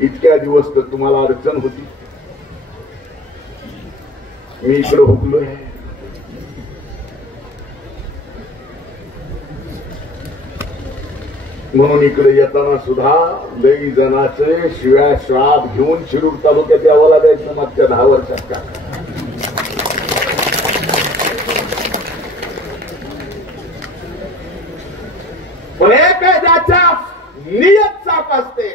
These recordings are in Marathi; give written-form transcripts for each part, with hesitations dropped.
इतक्या दिवस तर तुम्हाला अडचण होती, मी इकडे हुकलोय. म्हणून इकडे येताना सुद्धा लई जणाचे शिव्या श्राप घेऊन शिरूर तालुक्यात यावं लागायचं मागच्या 10 वर्षात का. पण एक आहे ज्याच्या नियत साफ असते,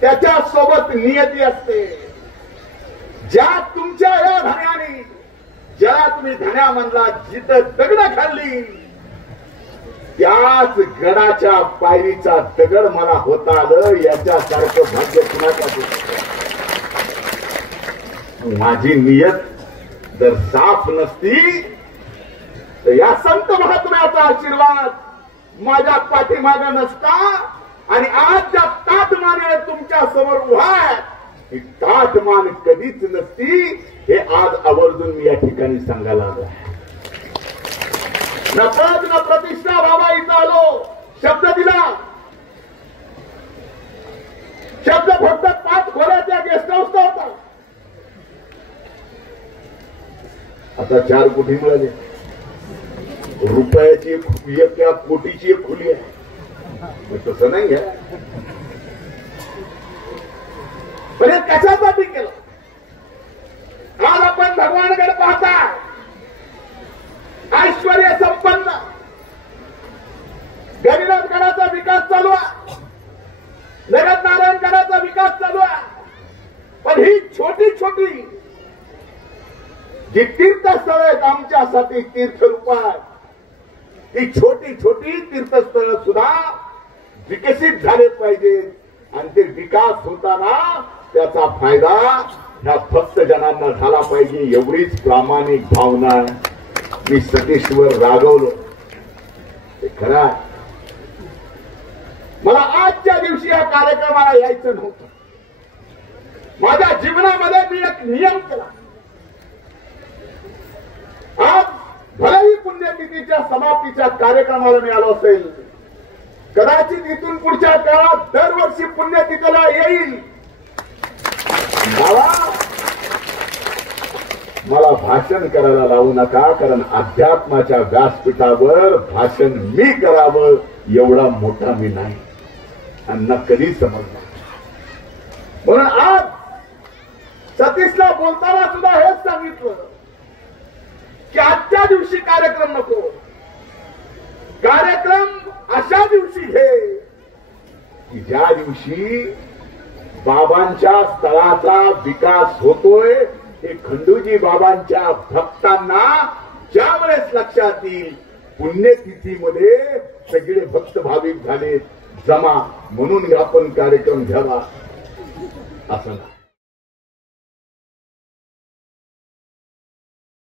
त्याच्या सोबत नियती असते. ज्या तुमच्या या धन्याने, ज्याला तुम्ही धन्या म्हणला, जिथं दगड खाल्ली त्याच गडाच्या पायरीचा दगड मला होता आलं, याच्यासारखं भाग्य कुणाचं. माझी नियत जर साफ नसती तर या संत महात्म्याचा आशीर्वाद माझ्या पाठीमागे नसता. आणि आज ज्या ताटमाने तुमच्या समोर उभा आहे, ही ताटमान कधीच नसती. हे आज आवर्जून मी या ठिकाणी सांगायला आलो आहे. न पद न प्रतिष्ठा, बाबा इथं आलो, शब्द दिला. शब्द फक्त 5 खोल्याच्या गेस्ट हाऊसचा होता, आता 4 कोटी मिळाले. रुपयाची एक कोटीची एक खोली आहे. तसं नाही आहे. पण हे कशासाठी केलं? आज आपण भगवानकडे पाहता, ऐश्वर्य संपन्न गणिनाथगडाचा विकास चालू आहे, जगत नारायणगडाचा विकास चालू आहे. पण ही छोटी छोटी जी तीर्थस्थळ आहेत आमच्यासाठी तीर्थरूप आहेत, ही छोटी छोटी तीर्थस्थळ सुद्धा विकसित झाले पाहिजेत. आणि ते विकास होताना त्याचा फायदा ह्या भक्त जनांना झाला पाहिजे, एवढीच प्रामाणिक भावना मी सतीशवर रागवलो. ते खरं आहे. मला आजच्या दिवशी या कार्यक्रमाला यायचं नव्हतं. माझ्या जीवनामध्ये मी एक नियम केला. आज भलेही पुण्यतिथीच्या समाप्तीच्या कार्यक्रमाला मी आलो असेल, कदाचित इथून पुढच्या काळात दरवर्षी पुण्यतिथीला येईल. मला भाषण करायला लावू नका, कारण अध्यात्माच्या व्यासपीठावर भाषण मी करावं एवढा मोठा मी नाही आणि न कधी समजणार. म्हणून आज सतीशला बोलताना सुद्धा हेच सांगितलं की आजच्या दिवशी कार्यक्रम नको. कार्यक्रम अशा दिवशी घे की ज्या दिवशी बाबांच्या स्थळाचा विकास होतोय. हे खंडूजी बाबांच्या भक्तांना ज्यावेळेस लक्षात येईल, पुण्यतिथीमध्ये सगळे भक्त भाविक झाले जमा, म्हणून आपण कार्यक्रम घ्यावा असं.